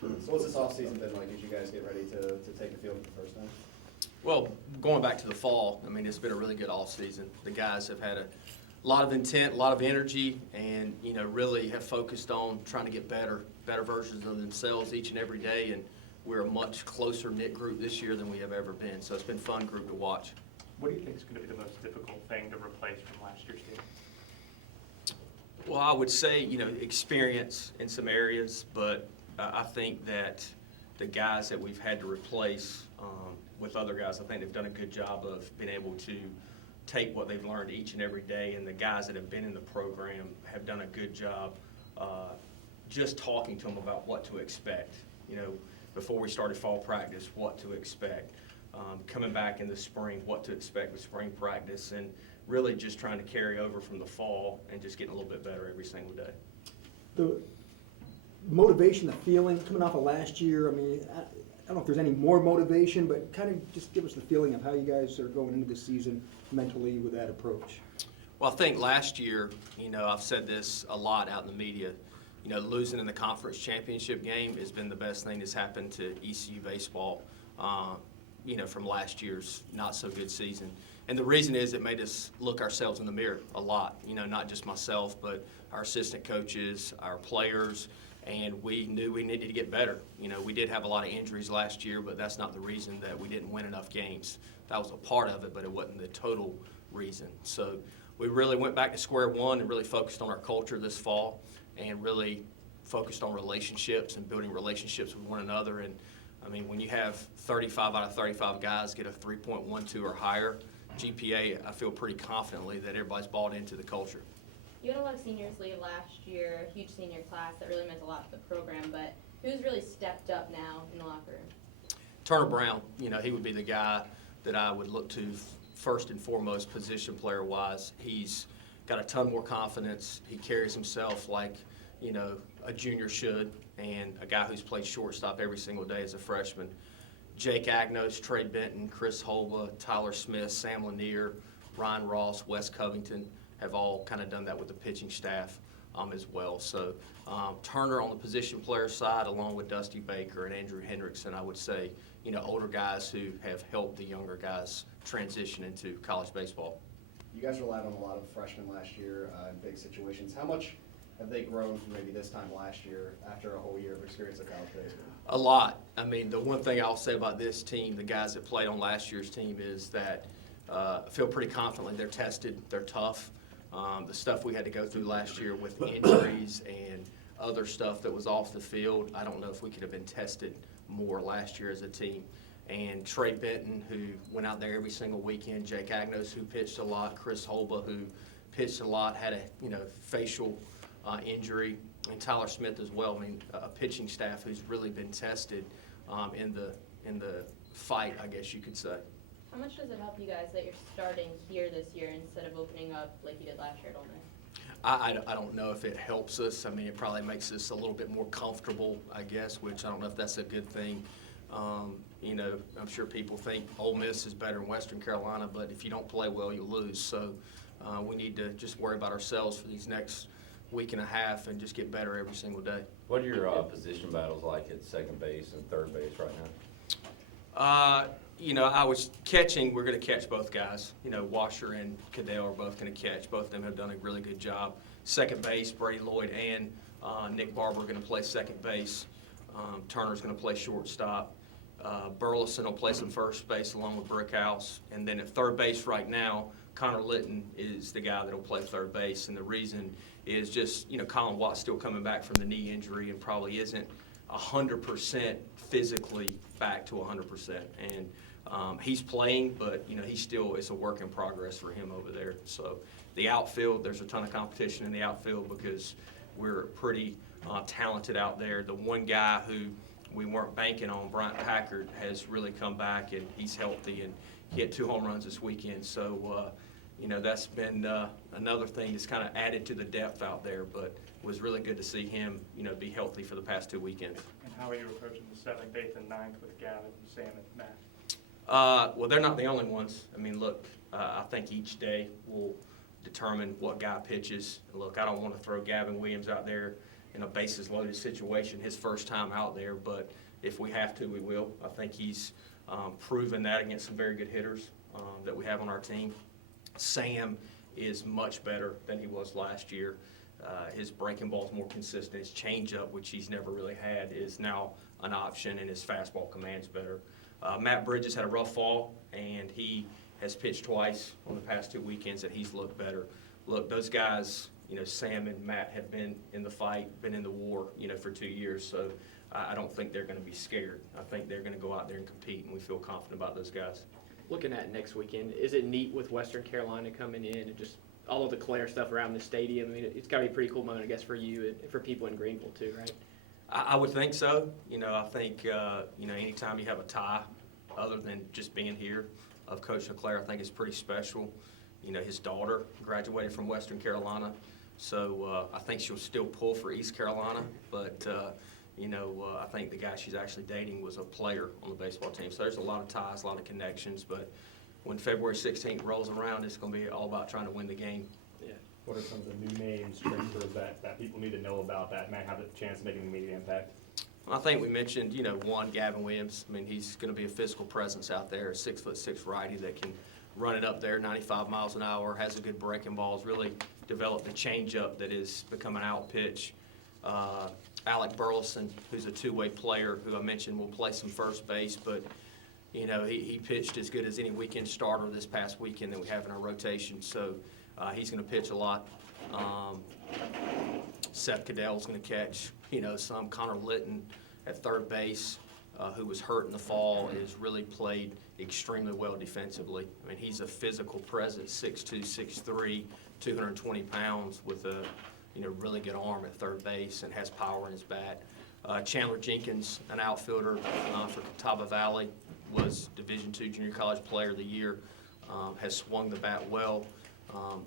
So what's this offseason been like as you guys get ready to take the field for the first time? Well, going back to the fall, I mean, it's been a really good offseason. The guys have had a lot of intent, a lot of energy, and, really have focused on trying to get better versions of themselves each and every day. And we're a much closer knit group this year than we have ever been. So it's been a fun group to watch. What do you think is going to be the most difficult thing to replace from last year's team? Well, I would say, experience in some areas, but I think that the guys that we've had to replace with other guys, I think they've done a good job of being able to take what they've learned each and every day, and the guys that have been in the program have done a good job just talking to them about what to expect. Before we started fall practice, what to expect. Coming back in the spring, what to expect with spring practice, and really just trying to carry over from the fall and just getting a little bit better every single day. The motivation, the feeling coming off of last year, I mean, I don't know if there's any more motivation, but kind of just give us the feeling of how you guys are going into this season mentally with that approach. Well, I think last year, I've said this a lot out in the media, losing in the conference championship game has been the best thing that's happened to ECU baseball, from last year's not so good season. And the reason is it made us look ourselves in the mirror a lot, not just myself, but our assistant coaches, our players, and we knew we needed to get better. We did have a lot of injuries last year, but that's not the reason that we didn't win enough games. That was a part of it, but it wasn't the total reason. So we really went back to square one and really focused on our culture this fall and really focused on relationships and building relationships with one another. And, I mean, when you have 35 out of 35 guys get a 3.12 or higher GPA, I feel pretty confidently that everybody's bought into the culture. You had a lot of seniors leave last year, a huge senior class that really meant a lot to the program, but who's really stepped up now in the locker room? Turner Brown, he would be the guy that I would look to first and foremost position player-wise. He's got a ton more confidence. He carries himself like, a junior should, and a guy who's played shortstop every single day as a freshman. Jake Agnos, Trey Benton, Chris Holba, Tyler Smith, Sam Lanier, Ryan Ross, Wes Covington have all kind of done that with the pitching staff as well. So Turner on the position player side, along with Dusty Baker and Andrew Hendrickson, I would say, older guys who have helped the younger guys transition into college baseball. You guys relied on a lot of freshmen last year in big situations. How much have they grown from maybe this time last year after a whole year of experience at college baseball? A lot. I mean, the one thing I'll say about this team, the guys that played on last year's team, is that I feel pretty confidently. They're tested, they're tough. The stuff we had to go through last year with injuries and other stuff that was off the field, I don't know if we could have been tested more last year as a team. And Trey Benton, who went out there every single weekend, Jake Agnos, who pitched a lot, Chris Holba, who pitched a lot, had a facial injury, and Tyler Smith as well. I mean, a pitching staff who's really been tested in the fight, I guess you could say. How much does it help you guys that you're starting here this year instead of opening up like you did last year at Ole Miss? I don't know if it helps us. I mean, it probably makes us a little bit more comfortable, I guess, which I don't know if that's a good thing. I'm sure people think Ole Miss is better than Western Carolina, but if you don't play well, you lose. So we need to just worry about ourselves for these next week and a half and just get better every single day. What are your position battles like at second base and third base right now? I was catching. We're going to catch both guys. Washer and Cadell are both going to catch. Both of them have done a really good job. Second base, Brady Lloyd and Nick Barber are going to play second base. Turner's going to play shortstop. Burleson will play some first base along with Brickhouse. And then at third base right now, Connor Litton is the guy that will play third base. And the reason is just, Colin Watt's still coming back from the knee injury and probably isn't 100% physically back to 100%. And he's playing, but, it's a work in progress for him over there. So the outfield, there's a ton of competition in the outfield because we're pretty talented out there. The one guy who we weren't banking on, Bryant Packard, has really come back, and he's healthy, and he hit 2 home runs this weekend. So, that's been another thing that's kind of added to the depth out there, but it was really good to see him, be healthy for the past 2 weekends. And how are you approaching the 7th, 8th, and 9th with Gavin, Sam, and Matt? Well, they're not the only ones. I mean, look, I think each day will determine what guy pitches. Look, I don't want to throw Gavin Williams out there in a bases-loaded situation his first time out there, but if we have to, we will. I think he's proven that against some very good hitters that we have on our team. Sam is much better than he was last year. His breaking ball is more consistent. His changeup, which he's never really had, is now an option, and his fastball command's better. Matt Bridges had a rough fall, and he has pitched twice on the past 2 weekends, and he's looked better. Look, those guys, Sam and Matt have been in the fight, been in the war, for 2 years, so I don't think they're going to be scared. I think they're going to go out there and compete, and we feel confident about those guys. Looking at next weekend, is it neat with Western Carolina coming in and just all of the Claire stuff around the stadium? I mean, it's got to be a pretty cool moment, I guess, for you and for people in Greenville too, right? I would think so. I think, anytime you have a tie, other than just being here, of Coach LeClaire, I think is pretty special. His daughter graduated from Western Carolina, so I think she'll still pull for East Carolina, but, I think the guy she's actually dating was a player on the baseball team. So there's a lot of ties, a lot of connections, but when February 16th rolls around, it's going to be all about trying to win the game. Yeah. What are some of the new names, transfers that people need to know about that might have a chance of making an immediate impact? I think we mentioned, one, Gavin Williams. I mean, he's going to be a physical presence out there, a 6'6" righty that can run it up there 95 miles an hour, has a good breaking ball, has really developed a changeup that is become an out pitch. Alec Burleson, who's a two-way player, who I mentioned will play some first base, but he pitched as good as any weekend starter this past weekend that we have in our rotation, so he's going to pitch a lot. Seth Caddell's going to catch, some. Connor Litton at third base, who was hurt in the fall, has really played extremely well defensively. I mean, he's a physical presence, 6'2", 6'3", 220 pounds with a really good arm at third base and has power in his bat. Chandler Jenkins, an outfielder for Catawba Valley, was Division II Junior College Player of the Year, has swung the bat well,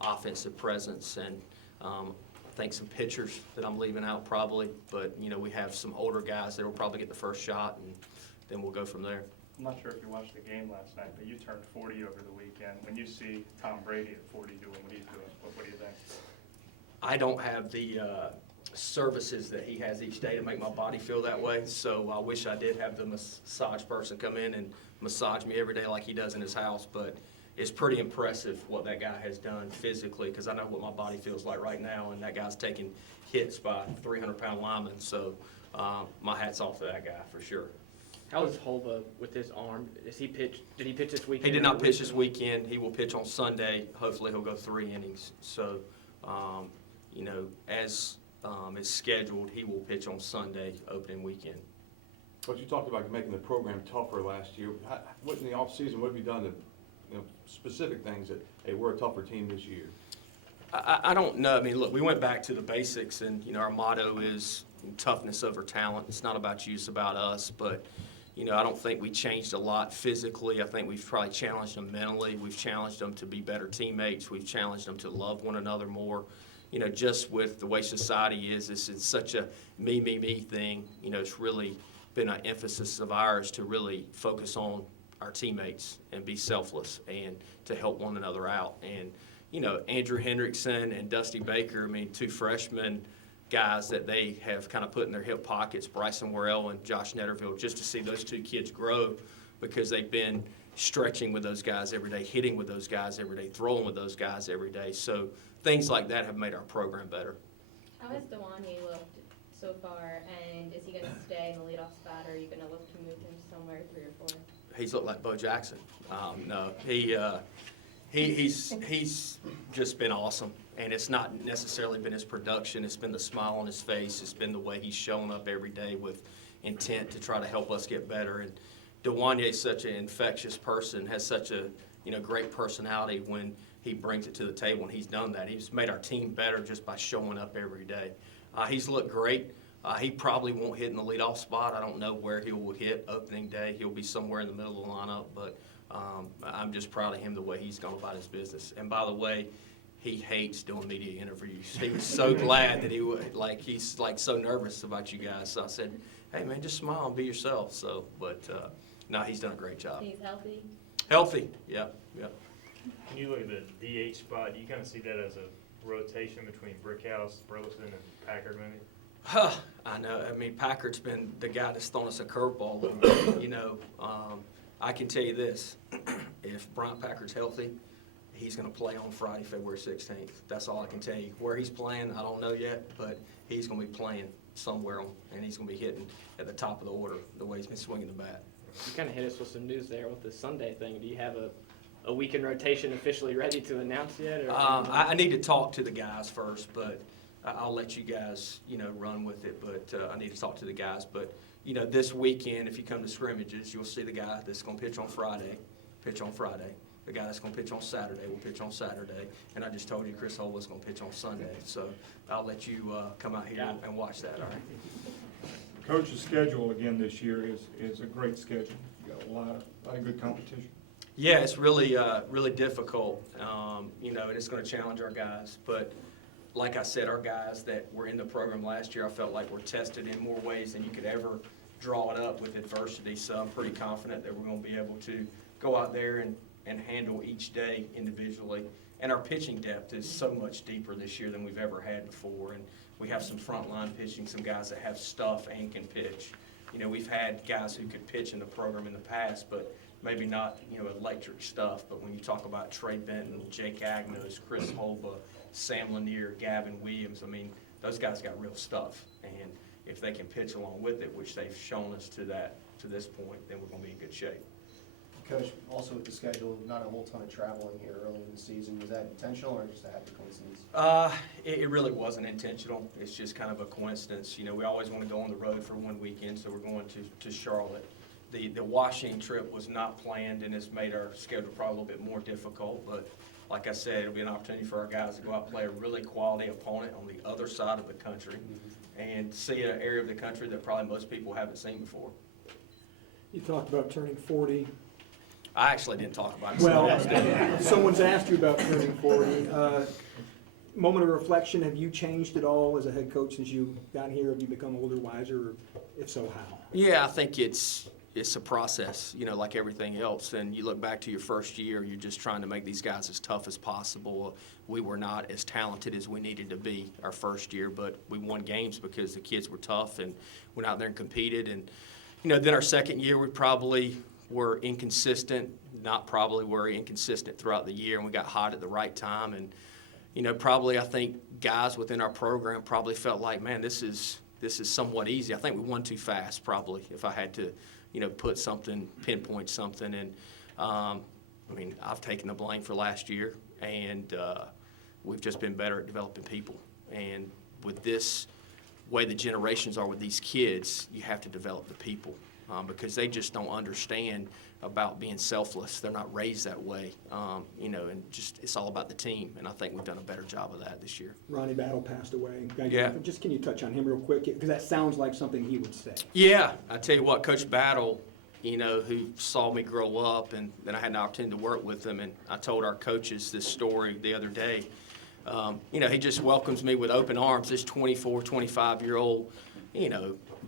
offensive presence, and I think some pitchers that I'm leaving out probably, but we have some older guys that will probably get the first shot, and then we'll go from there. I'm not sure if you watched the game last night, but you turned 40 over the weekend. When you see Tom Brady at 40 doing what he's doing, what do you think? I don't have the services that he has each day to make my body feel that way, so I wish I did have the massage person come in and massage me every day like he does in his house, but it's pretty impressive what that guy has done physically, because I know what my body feels like right now, and that guy's taking hits by 300-pound linemen, so my hat's off to that guy for sure. How is Hova with his arm? Did he pitch this weekend? He did not pitch this weekend. He will pitch on Sunday. Hopefully he'll go 3 innings. So, as is scheduled, he will pitch on Sunday, opening weekend. But you talked about making the program tougher last year. What in the offseason, what have you done to, specific things that, hey, we're a tougher team this year? I don't know. I mean, look, we went back to the basics, and, our motto is toughness over talent. It's not about you, it's about us. But, I don't think we changed a lot physically. I think we've probably challenged them mentally. We've challenged them to be better teammates. We've challenged them to love one another more. Just with the way society is, it's such a me thing. It's really been an emphasis of ours to really focus on our teammates and be selfless and to help one another out. And, Andrew Hendrickson and Dusty Baker, I mean, 2 freshmen guys that they have kind of put in their hip pockets, Bryson Worrell and Josh Netterville, just to see those 2 kids grow, because they've been stretching with those guys every day, hitting with those guys every day, throwing with those guys every day. So things like that have made our program better. How has Dewanye looked so far, and is he going to stay in the leadoff spot, or are you going to look to move him somewhere 3 or 4? He's looked like Bo Jackson. No, he's just been awesome, and it's not necessarily been his production. It's been the smile on his face. It's been the way he's shown up every day with intent to try to help us get better. And Dewanye is such an infectious person, has such a great personality when he brings it to the table, and he's done that. He's made our team better just by showing up every day. He's looked great. He probably won't hit in the leadoff spot. I don't know where he will hit opening day. He'll be somewhere in the middle of the lineup, but I'm just proud of him the way he's gone about his business. And by the way, he hates doing media interviews. He was so glad that he's so nervous about you guys. So I said, hey man, just smile and be yourself. So, but no, he's done a great job. He's healthy? Healthy, yep. When you look at the DH spot, do you kind of see that as a rotation between Brickhouse, Burleson, and Packard maybe? I know. I mean, Packard's been the guy that's thrown us a curveball. I can tell you this: if Bryant Packard's healthy, he's going to play on Friday, February 16th. That's all I can tell you. Where he's playing, I don't know yet, but he's going to be playing somewhere, and he's going to be hitting at the top of the order the way he's been swinging the bat. You kind of hit us with some news there with the Sunday thing. Do you have a weekend rotation officially ready to announce yet? Or I need to talk to the guys first, but I'll let you guys, run with it. But I need to talk to the guys. But, this weekend, if you come to scrimmages, you'll see the guy that's going to pitch on Friday. The guy that's going to pitch on Saturday will pitch on Saturday. And I just told you Chris Holwell's going to pitch on Sunday. So I'll let you come out here and watch that, all right? Coach's schedule again this year is a great schedule. You got a lot of good competition. Yeah, it's really, really difficult, and it's going to challenge our guys. But like I said, our guys that were in the program last year, I felt like were tested in more ways than you could ever draw it up with adversity. So I'm pretty confident that we're going to be able to go out there and handle each day individually. And our pitching depth is so much deeper this year than we've ever had before. And we have some frontline pitching, some guys that have stuff and can pitch. We've had guys who could pitch in the program in the past, but maybe not, electric stuff. But when you talk about Trey Benton, Jake Agnos, Chris Holba, Sam Lanier, Gavin Williams, I mean, those guys got real stuff. And if they can pitch along with it, which they've shown us to this point, then we're going to be in good shape. Coach, also with the schedule, not a whole ton of traveling here early in the season. Was that intentional or just a happy coincidence? It really wasn't intentional. It's just kind of a coincidence. We always want to go on the road for one weekend, so we're going to Charlotte. The Washington trip was not planned, and it's made our schedule probably a little bit more difficult. But like I said, it'll be an opportunity for our guys to go out and play a really quality opponent on the other side of the country and see an area of the country that probably most people haven't seen before. You talked about turning 40. I actually didn't talk about it. Well, someone's asked you about turning 40. Moment of reflection, have you changed at all as a head coach since you got here? Have you become older, wiser? If so, how? Yeah, I think it's a process, like everything else. And you look back to your first year, you're just trying to make these guys as tough as possible. We were not as talented as we needed to be our first year, but we won games because the kids were tough and went out there and competed. And, then our second year, we probably were inconsistent, were inconsistent throughout the year, and we got hot at the right time. And, probably I think guys within our program probably felt like, man, this is somewhat easy. I think we won too fast, probably, if I had to, pinpoint something. And, I've taken the blame for last year, and we've just been better at developing people. And with this way the generations are with these kids, you have to develop the people because they just don't understand about being selfless. They're not raised that way, and just it's all about the team. And I think we've done a better job of that this year. Ronnie Battle passed away. Yeah. Just can you touch on him real quick? Because that sounds like something he would say. Yeah, I tell you what, Coach Battle, who saw me grow up, and then I had an opportunity to work with him, and I told our coaches this story the other day. He just welcomes me with open arms, this 24, 25-year-old,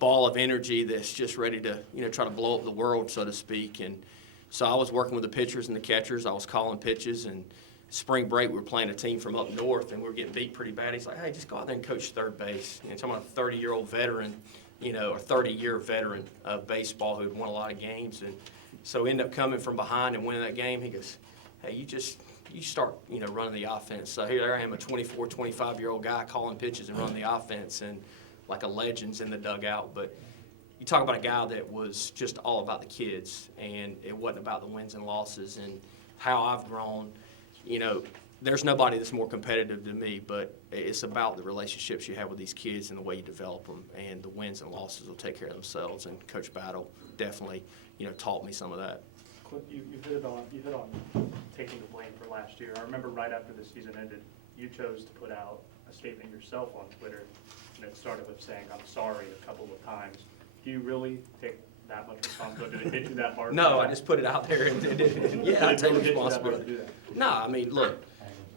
ball of energy that's just ready to, try to blow up the world, so to speak. And so I was working with the pitchers and the catchers. I was calling pitches, and spring break we were playing a team from up north, and we were getting beat pretty bad. He's like, hey, just go out there and coach third base. And talking about a 30-year-old veteran, or 30-year veteran of baseball who'd won a lot of games. And so ended up coming from behind and winning that game. He goes, hey, you start, running the offense. So here I am, a 24, 25-year-old guy calling pitches and running the offense, and like a legend's in the dugout. But you talk about a guy that was just all about the kids, and it wasn't about the wins and losses. And how I've grown, there's nobody that's more competitive than me, but it's about the relationships you have with these kids and the way you develop them, and the wins and losses will take care of themselves. And Coach Battle definitely, taught me some of that. Cliff, you hit on taking the blame for last year. I remember right after the season ended, you chose to put out a statement yourself on Twitter, and it started with saying, I'm sorry a couple of times. Do you really take that much responsibility? Did it hit you that hard? No, I just put it out there and did it. Yeah, I take responsibility. No, look,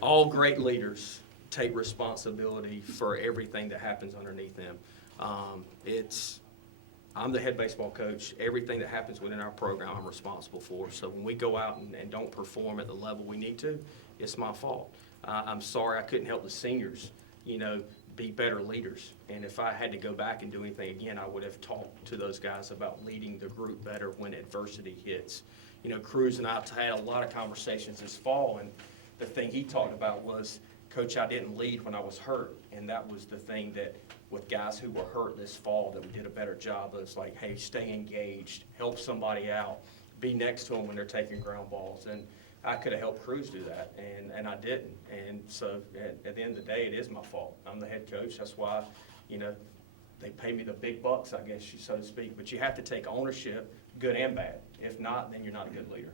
all great leaders take responsibility for everything that happens underneath them. I'm the head baseball coach. Everything that happens within our program, I'm responsible for. So when we go out and don't perform at the level we need to, it's my fault. I'm sorry I couldn't help the seniors, be better leaders. And if I had to go back and do anything again, I would have talked to those guys about leading the group better when adversity hits. You know, Cruz and I have had a lot of conversations this fall, and the thing he talked about was, Coach, I didn't lead when I was hurt. And that was the thing that, with guys who were hurt this fall, that we did a better job of. It's like, hey, stay engaged, help somebody out, be next to them when they're taking ground balls. And I could have helped Cruz do that, and I didn't. And so at the end of the day, it is my fault. I'm the head coach. That's why, you know, they pay me the big bucks, I guess, so to speak. But you have to take ownership, good and bad. If not, then you're not a good leader.